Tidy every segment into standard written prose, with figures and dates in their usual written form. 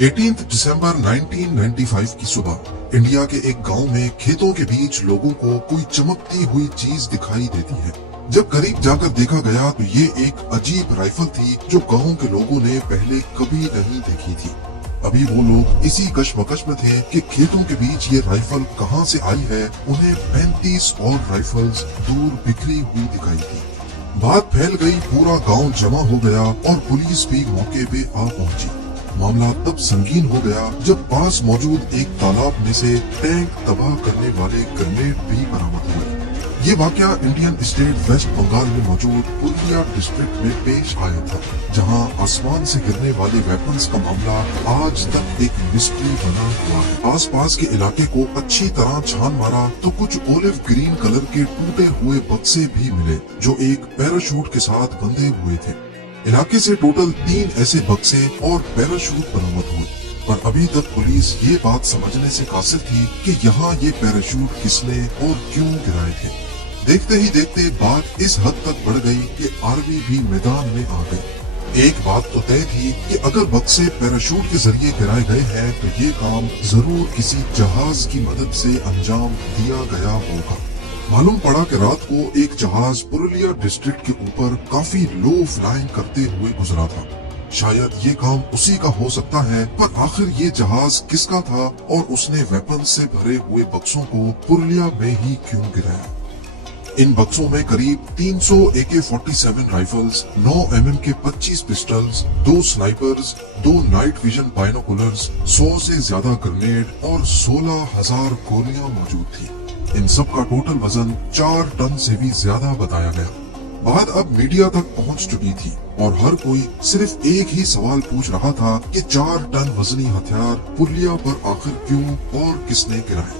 18 दिसंबर 1995 की सुबह इंडिया के एक गांव में खेतों के बीच लोगों को कोई चमकती हुई चीज दिखाई देती है। जब करीब जाकर देखा गया तो ये एक अजीब राइफल थी जो गांव के लोगों ने पहले कभी नहीं देखी थी। अभी वो लोग इसी कश्मकश में थे कि खेतों के बीच ये राइफल कहां से आई है। उन्हें 35 और राइफल्स दूर बिखरी हुई दिखाई दी। बात फैल गई, पूरा गांव जमा हो गया और पुलिस भी मौके पे आ पहुंची। मामला तब संगीन हो गया जब पास मौजूद एक तालाब में से टैंक तबाह करने वाले ग्रेनेड भी बरामद हुए। ये वाकया इंडियन स्टेट वेस्ट बंगाल में मौजूद पुरुलिया डिस्ट्रिक्ट में पेश आया था, जहां आसमान से गिरने वाले वेपन्स का मामला आज तक एक मिस्ट्री बना हुआ है। आसपास के इलाके को अच्छी तरह छान मारा तो कुछ ओलिव ग्रीन कलर के टूटे हुए बक्से भी मिले जो एक पैराशूट के साथ बंधे हुए थे। इलाके से टोटल 3 ऐसे बक्से और पैराशूट बरामद हुए, पर अभी तक पुलिस ये बात समझने से कासिर थी कि यहाँ ये पैराशूट किसने और क्यों गिराए थे। देखते ही देखते बात इस हद तक बढ़ गई कि आर्मी भी मैदान में आ गई। एक बात तो तय थी कि अगर बक्से पैराशूट के जरिए गिराए गए हैं तो ये काम जरूर किसी जहाज की मदद से अंजाम दिया गया होगा। मालूम पड़ा कि रात को एक जहाज पुरुलिया डिस्ट्रिक्ट के ऊपर काफी लो फ्लाइंग करते हुए गुजरा था। शायद ये काम उसी का हो सकता है, पर आखिर ये जहाज किसका था और उसने वेपन से भरे हुए बक्सों को पुरुलिया में ही क्यों गिराया। इन बक्सों में करीब 300 AK-47 राइफल्स, 9 mm के 25 pistols, 2 snipers, 2 night vision binoculars, 100 से ज्यादा ग्रेनेड और 16,000 गोलियां मौजूद थी। इन सब का टोटल वजन 4 टन से भी ज्यादा बताया गया। बात अब मीडिया तक पहुंच चुकी थी और हर कोई सिर्फ एक ही सवाल पूछ रहा था कि 4 टन वजनी हथियार पुरुलिया पर आखिर क्यों और किसने गिराए।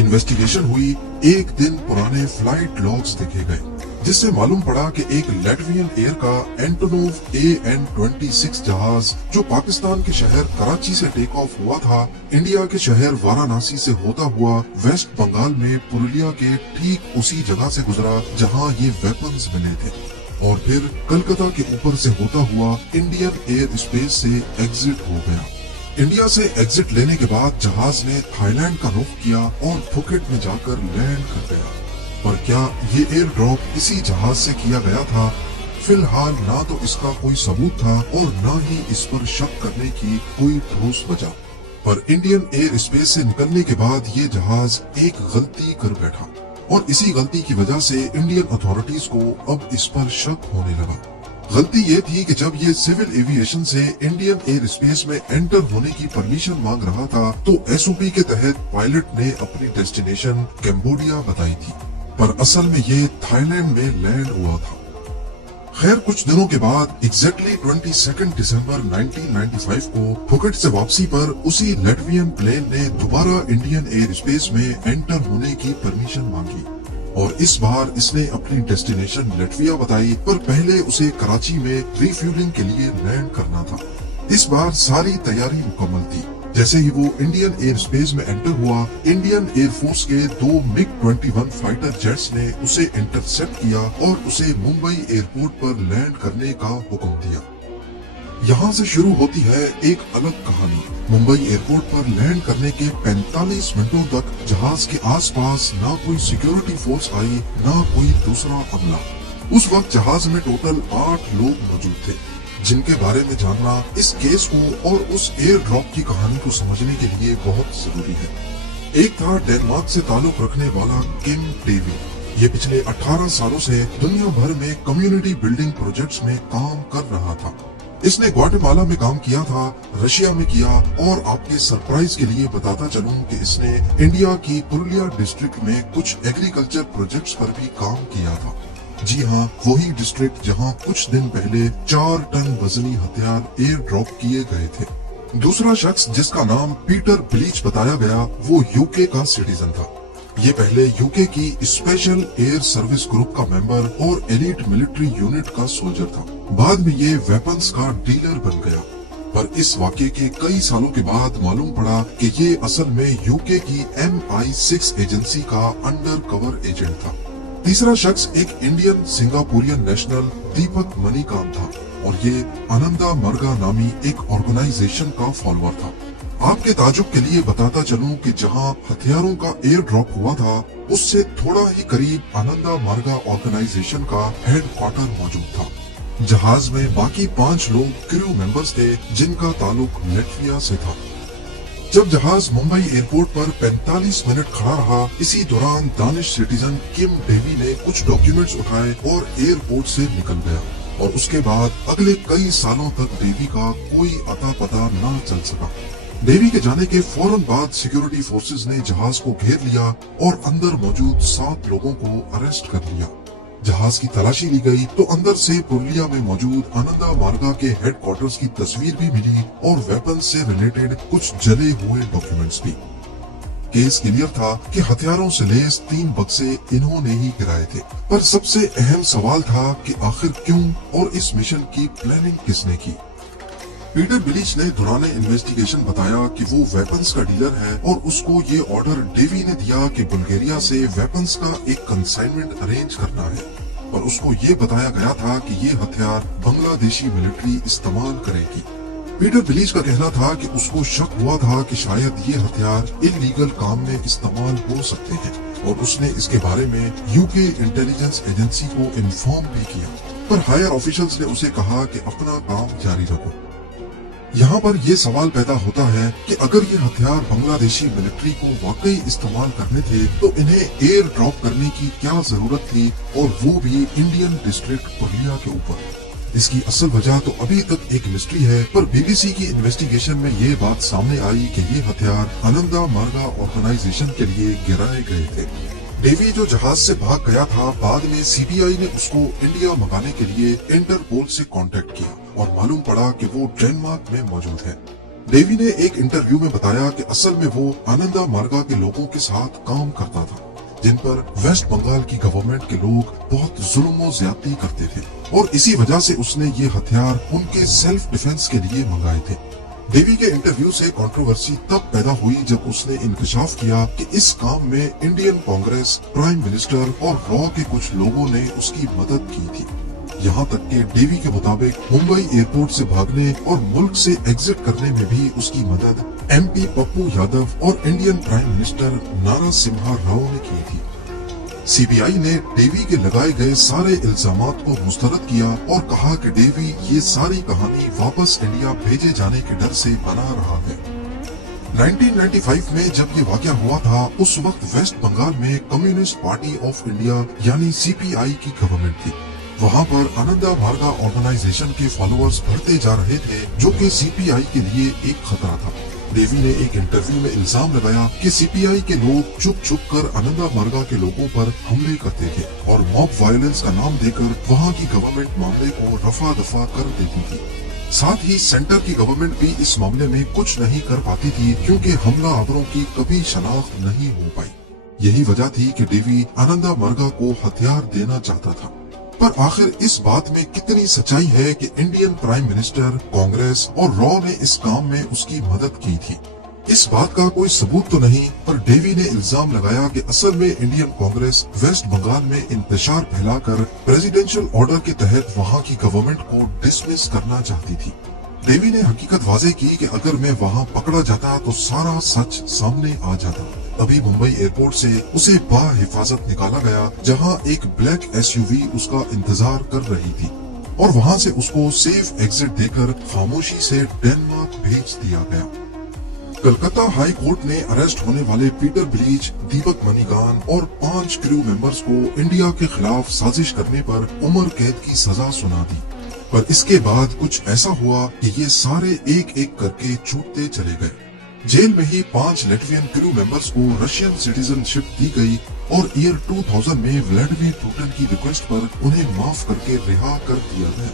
इन्वेस्टिगेशन हुई, एक दिन पुराने फ्लाइट लॉग्स देखे गए, जिससे मालूम पड़ा कि एक लैटवियन एयर का एंटोनोव AN-26 जहाज जो पाकिस्तान के शहर कराची से टेक ऑफ हुआ था, इंडिया के शहर वाराणसी से होता हुआ वेस्ट बंगाल में पुरुलिया के ठीक उसी जगह से गुजरा जहां ये वेपन्स मिले थे, और फिर कलकत्ता के ऊपर से होता हुआ इंडियन एयर स्पेस से एग्जिट हो गया। इंडिया से एग्जिट लेने के बाद जहाज ने थाईलैंड का रुख किया और फुकेट में जाकर लैंड कर गया। पर क्या ये एयर ड्रॉप इसी जहाज से किया गया था? फिलहाल ना तो इसका कोई सबूत था और ना ही इस पर शक करने की कोई ठोस वजह। पर इंडियन एयर स्पेस से निकलने के बाद ये जहाज एक गलती कर बैठा और इसी गलती की वजह से इंडियन अथॉरिटीज को अब इस पर शक होने लगा। गलती ये थी कि जब ये सिविल एविएशन से इंडियन एयर स्पेस में एंटर होने की परमिशन मांग रहा था तो SOP के तहत पायलट ने अपनी डेस्टिनेशन कैम्बोडिया बताई थी, पर असल में ये थाईलैंड में लैंड हुआ था। खैर, कुछ दिनों के बाद एग्जैक्टली 22 दिसंबर 1995 को फुकेट से वापसी पर उसी लैटवियन प्लेन ने दोबारा इंडियन एयर स्पेस में एंटर होने की परमिशन मांगी और इस बार इसने अपनी डेस्टिनेशन लैटविया बताई, पर पहले उसे कराची में रिफ्यूलिंग के लिए लैंड करना था। इस बार सारी तैयारी मुकम्मल थी। जैसे ही वो इंडियन एयर स्पेस में एंटर हुआ, इंडियन एयर फोर्स के 2 MiG-21 फाइटर जेट्स ने उसे इंटरसेप्ट किया और उसे मुंबई एयरपोर्ट पर लैंड करने का हुक्म दिया। यहाँ से शुरू होती है एक अलग कहानी। मुंबई एयरपोर्ट पर लैंड करने के 45 मिनटों तक जहाज के आसपास ना कोई सिक्योरिटी फोर्स आई, ना कोई दूसरा अमला। उस वक्त जहाज में टोटल 8 लोग मौजूद थे, जिनके बारे में जानना इस केस को और उस एयर ड्रॉप की कहानी को समझने के लिए बहुत जरूरी है। एक था डेनमार्क से ताल्लुक रखने वाला किम डेविड। ये पिछले 18 सालों से दुनिया भर में कम्युनिटी बिल्डिंग प्रोजेक्ट्स में काम कर रहा था। इसने ग्वाटेमाला में काम किया था, रशिया में किया, और आपके सरप्राइज के लिए बताता चलूं कि इसने इंडिया की पुरुलिया डिस्ट्रिक्ट में कुछ एग्रीकल्चर प्रोजेक्ट्स पर भी काम किया था। जी हाँ, वही डिस्ट्रिक्ट जहां कुछ दिन पहले 4 टन वजनी हथियार एयर ड्रॉप किए गए थे। दूसरा शख्स जिसका नाम पीटर ब्लीच बताया गया, वो यूके का सिटीजन था। ये पहले यूके की स्पेशल एयर सर्विस ग्रुप का मेंबर और एलीट मिलिट्री यूनिट का सोल्जर था। बाद में ये वेपन्स का डीलर बन गया, पर इस वाक़ये के कई सालों के बाद मालूम पड़ा कि ये असल में यूके की MI6 एजेंसी का अंडर कवर एजेंट था। तीसरा शख्स एक इंडियन सिंगापुरियन नेशनल दीपक मणिकांत था। और ये आनंदा मरगा नामी एक ऑर्गेनाइजेशन का फॉलोअर था। आपके ताजुब के लिए बताता चलूं कि जहां हथियारों का एयर ड्रॉप हुआ था, उससे थोड़ा ही करीब आनंदा मरगा ऑर्गेनाइजेशन का हेड क्वार्टर मौजूद था। जहाज में बाकी 5 लोग क्रू मेंबर्स थे जिनका ताल्लुक लैटविया से था। जब जहाज मुंबई एयरपोर्ट पर 45 मिनट खड़ा रहा, इसी दौरान दानिश सिटीजन किम डेवी ने कुछ डॉक्यूमेंट्स उठाए और एयरपोर्ट से निकल गया, और उसके बाद अगले कई सालों तक डेवी का कोई अता पता न चल सका। डेवी के जाने के फौरन बाद सिक्योरिटी फोर्सेस ने जहाज को घेर लिया और अंदर मौजूद 7 लोगों को अरेस्ट कर लिया। जहाज की तलाशी ली गई तो अंदर से पुरुलिया में मौजूद आनंदा मार्गा के हेडक्वार्टर्स की तस्वीर भी मिली और वेपन्स से रिलेटेड कुछ जले हुए डॉक्यूमेंट्स भी। केस क्लियर था कि हथियारों से लैस 3 बक्से इन्होंने ही गिराए थे, पर सबसे अहम सवाल था कि आखिर क्यों और इस मिशन की प्लानिंग किसने की। पीटर बिलीच ने दौरान इन्वेस्टिगेशन बताया कि वो वेपन्स का डीलर है और उसको ये ऑर्डर डेवी ने दिया कि बुल्गारिया से वेपन्स का एक कंसाइनमेंट अरेंज करना है, और उसको ये बताया गया था कि ये हथियार बांग्लादेशी मिलिट्री इस्तेमाल करेगी। पीटर बिलीच का कहना था कि उसको शक हुआ था कि शायद ये हथियार इलीगल काम में इस्तेमाल हो सकते हैं, और उसने इसके बारे में यूके इंटेलिजेंस एजेंसी को इन्फॉर्म भी किया, पर हायर ऑफिशियल्स ने उसे कहा कि अपना काम जारी रखो। यहाँ पर ये सवाल पैदा होता है कि अगर ये हथियार बांग्लादेशी मिलिट्री को वाकई इस्तेमाल करने थे तो इन्हें एयर ड्रॉप करने की क्या जरूरत थी, और वो भी इंडियन डिस्ट्रिक्ट पुरुलिया के ऊपर। इसकी असल वजह तो अभी तक एक मिस्ट्री है, पर बीबीसी की इन्वेस्टिगेशन में ये बात सामने आई कि ये हथियार आनंदा मार्गा ऑर्गेनाइजेशन के लिए गिराए गए थे। डेवी जो जहाज से भाग गया था, बाद में सीबीआई ने उसको इंडिया मंगाने के लिए इंटरपोल से कांटेक्ट किया और मालूम पड़ा कि वो डेनमार्क में मौजूद है। डेवी ने एक इंटरव्यू में बताया कि असल में वो आनंदा मार्गा के लोगों के साथ काम करता था, जिन पर वेस्ट बंगाल की गवर्नमेंट के लोग बहुत जुल्म और ज्यादती करते थे, और इसी वजह से उसने ये हथियार उनके सेल्फ डिफेंस के लिए मंगाए थे। डेवी के इंटरव्यू से कंट्रोवर्सी तब पैदा हुई जब उसने इंकशाफ किया कि इस काम में इंडियन कांग्रेस, प्राइम मिनिस्टर और रॉ के कुछ लोगों ने उसकी मदद की थी। यहाँ तक कि डेवी के मुताबिक मुंबई एयरपोर्ट से भागने और मुल्क से एग्जिट करने में भी उसकी मदद एमपी पप्पू यादव और इंडियन प्राइम मिनिस्टर नारासिम्हा राव ने की थी। सीबीआई ने डेवी के लगाए गए सारे इल्जामात को मुस्तरद किया और कहा कि डेवी ये सारी कहानी वापस इंडिया भेजे जाने के डर से बना रहा है। 1995 में जब ये वाकया हुआ था, उस वक्त वेस्ट बंगाल में कम्युनिस्ट पार्टी ऑफ इंडिया यानी सीपीआई की गवर्नमेंट थी। वहाँ पर आनंदा मार्गा ऑर्गेनाइजेशन के फॉलोअर्स बढ़ते जा रहे थे, जो कि सीपीआई के लिए एक खतरा था। डेवी ने एक इंटरव्यू में इल्जाम लगाया कि सीपीआई के लोग छुप छुप कर आनंदा मार्गा के लोगों पर हमले करते थे और मॉब वायलेंस का नाम देकर वहाँ की गवर्नमेंट मामले को रफा दफा कर देती थी। साथ ही सेंटर की गवर्नमेंट भी इस मामले में कुछ नहीं कर पाती थी, क्योंकि हमला आवरों की कभी शनाख्त नहीं हो पाई। यही वजह थी कि डेवी आनंदा मार्गा को हथियार देना चाहता था। पर आखिर इस बात में कितनी सच्चाई है कि इंडियन प्राइम मिनिस्टर, कांग्रेस और रॉ ने इस काम में उसकी मदद की थी? इस बात का कोई सबूत तो नहीं, पर डेवी ने इल्जाम लगाया कि असल में इंडियन कांग्रेस वेस्ट बंगाल में इंतशार फैलाकर प्रेसिडेंशियल ऑर्डर के तहत वहाँ की गवर्नमेंट को डिसमिस करना चाहती थी। डेवी ने हकीकत वाजे की कि अगर मैं वहाँ पकड़ा जाता तो सारा सच सामने आ जाता। तभी मुंबई एयरपोर्ट से उसे बाहिफाजत निकाला गया, जहाँ एक ब्लैक एसयूवी उसका इंतजार कर रही थी, और वहाँ से उसको सेफ एग्जिट देकर खामोशी से डेनमार्क भेज दिया गया। कलकत्ता हाई कोर्ट ने अरेस्ट होने वाले पीटर बिलीच, दीपक मनीगान और 5 क्रू मेंबर्स को इंडिया के खिलाफ साजिश करने पर उम्र कैद की सजा सुना दी। पर इसके बाद कुछ ऐसा हुआ कि ये सारे एक एक करके छूटते चले गए। जेल में ही 5 लैटवियन क्रू मेंबर्स को रशियन सिटीजनशिप दी गई और ईयर 2000 में व्लादिमीर पुतिन की रिक्वेस्ट पर उन्हें माफ करके रिहा कर दिया गया।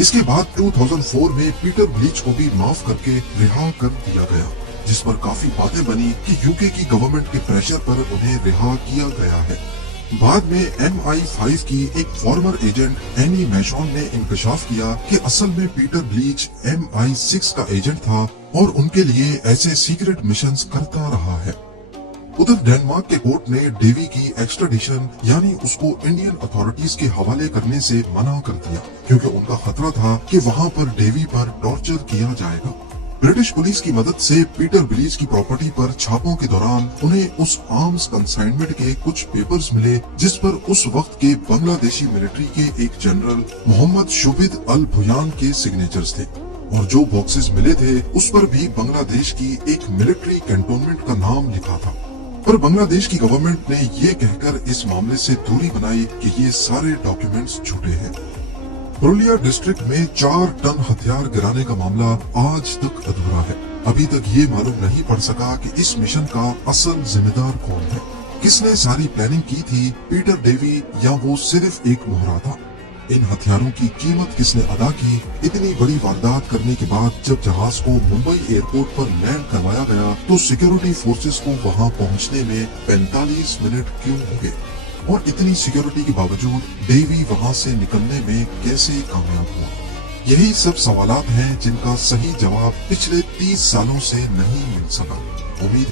इसके बाद 2004 में पीटर बिलीच को भी माफ करके रिहा कर दिया गया, जिस पर काफी बातें बनी कि यूके की गवर्नमेंट के प्रेशर पर उन्हें रिहा किया गया है। बाद में MI5 की एक फॉर्मर एजेंट एनी मैशॉन ने इंकशाफ किया कि असल में पीटर बिलीच MI6 का एजेंट था और उनके लिए ऐसे सीक्रेट मिशंस करता रहा है। उधर डेनमार्क के कोर्ट ने डेवी की एक्स्ट्राडिशन यानी उसको इंडियन अथॉरिटीज के हवाले करने से मना कर दिया, क्योंकि उनका खतरा था कि वहां पर डेवी पर टॉर्चर किया जाएगा। ब्रिटिश पुलिस की मदद से पीटर बिलीज की प्रॉपर्टी पर छापों के दौरान उन्हें उस आर्म्स कंसाइनमेंट के कुछ पेपर्स मिले जिस पर उस वक्त के बांग्लादेशी मिलिट्री के एक जनरल मोहम्मद शुबिद अल भुयान के सिग्नेचर्स थे, और जो बॉक्सेस मिले थे उस पर भी बांग्लादेश की एक मिलिट्री कैंटोनमेंट का नाम लिखा था। पर बांग्लादेश की गवर्नमेंट ने ये कहकर इस मामले से दूरी बनाई कि ये सारे डॉक्यूमेंट्स झूठे हैं। पुरुलिया डिस्ट्रिक्ट में 4 टन हथियार गिराने का मामला आज तक अधूरा है। अभी तक ये मालूम नहीं पड़ सका कि इस मिशन का असल जिम्मेदार कौन है, किसने सारी प्लानिंग की थी, पीटर डेवी या वो सिर्फ एक मोहरा था। इन हथियारों की कीमत किसने अदा की? इतनी बड़ी वारदात करने के बाद जब जहाज को मुंबई एयरपोर्ट पर लैंड करवाया गया तो सिक्योरिटी फोर्सेस को वहां पहुंचने में 45 मिनट क्यों हो गए? और इतनी सिक्योरिटी के बावजूद डेवी वहां से निकलने में कैसे कामयाब हुआ? यही सब सवालात हैं जिनका सही जवाब पिछले 30 सालों से नहीं मिल सका। उम्मीद